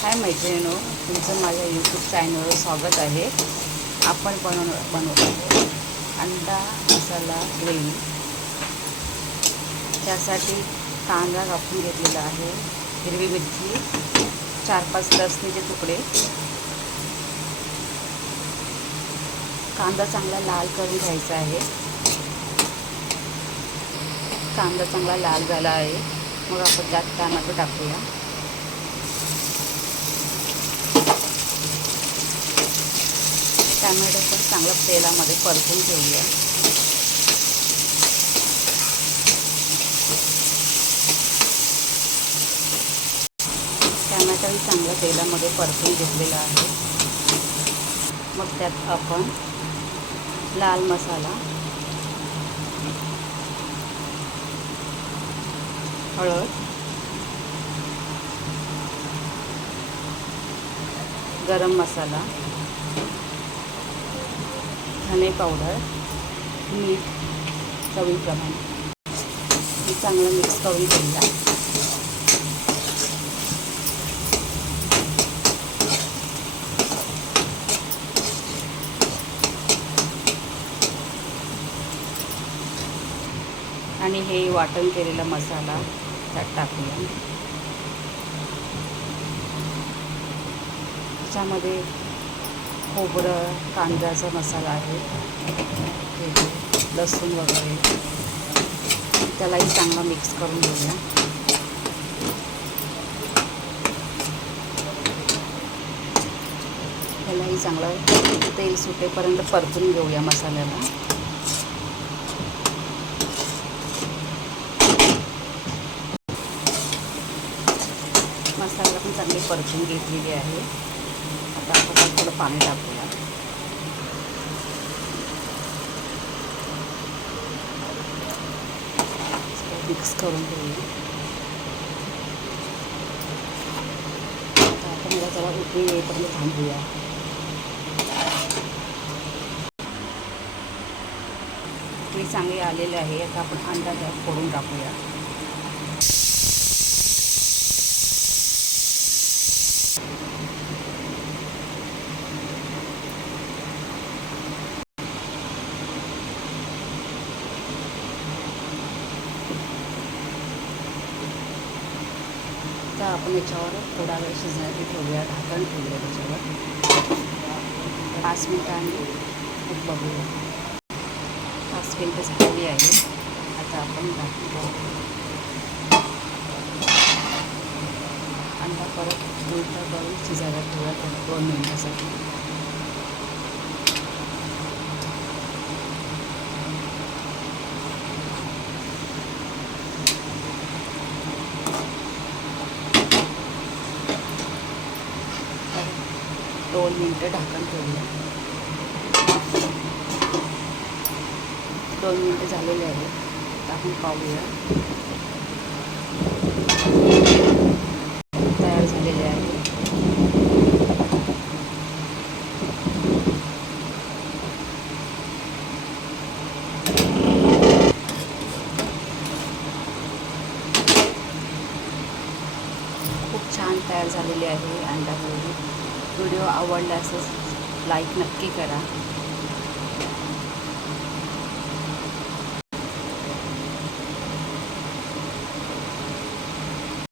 हाय मैत्रिणींनो, तुमचं माझ्या यूट्यूब चॅनलवर स्वागत आहे. आपण बनवत आहोत अंडा मसाला ग्रेव्ही. त्यासाठी कांदा कापून घेतलेला आहे, हिरवी मिरची, 4-5 लसणीचे तुकडे. कांदा चांगला लाल करून घ्यायचा आहे. कांदा चांगला लाल झाला आहे, मग आपण त्यात टोमॅटो टाकूया. टोमॅटो पण चांगलं तेलामध्ये परतून घेऊया. टोमॅटोही चांगलं तेलामध्ये परतून घेतलेला आहे. मग त्यात आपण लाल मसाला, हळद, गरम मसाला, धने पावडर, मीठ चवीप्रमाणे हे चांगलं मिक्स करून घेऊया. आणि हे वाटण केलेला मसाला त्यात टाकूया. त्याच्यामध्ये खोबरं, कांद्याचा मसाला आहे, लसूण वगैरे, त्यालाही चांगला मिक्स करून घेऊया. त्यालाही चांगलं तेल सुटेपर्यंत परतून घेऊया मसाल्याला. मसाला पण चांगली परतून घेतलेली आहे. आता आपण थोडं पाणी टाकूया. मिक्स करून घेऊया. आता आपण याला जरा उकळी येईपर्यंत थांबूया. उकळी चांगली आलेली आहे. आता आपण अंडा त्यात फोडून टाकूया. आता आपण याच्यावर थोडा वेळ शिजण्यासाठी ठेवूया, ढाकण ठेवूया त्याच्यावर. 5 मिनिटांनी मग बघूया. 5 मिनिटं झालेली आहे. आता आपण अंडा परत उलटा करून शिजायला ठेवूया 2 मिनिटासाठी. दोन मिनिटं ढाकण ठेवूया. 2 मिनिटं झालेले आहेत. आता आपण पाहूया. तयार झालेले आहे. खूप छान तयार झालेले आहे अंडा ग्रेव्ही. व्हिडिओ आवडल्यास लाईक नक्की करा.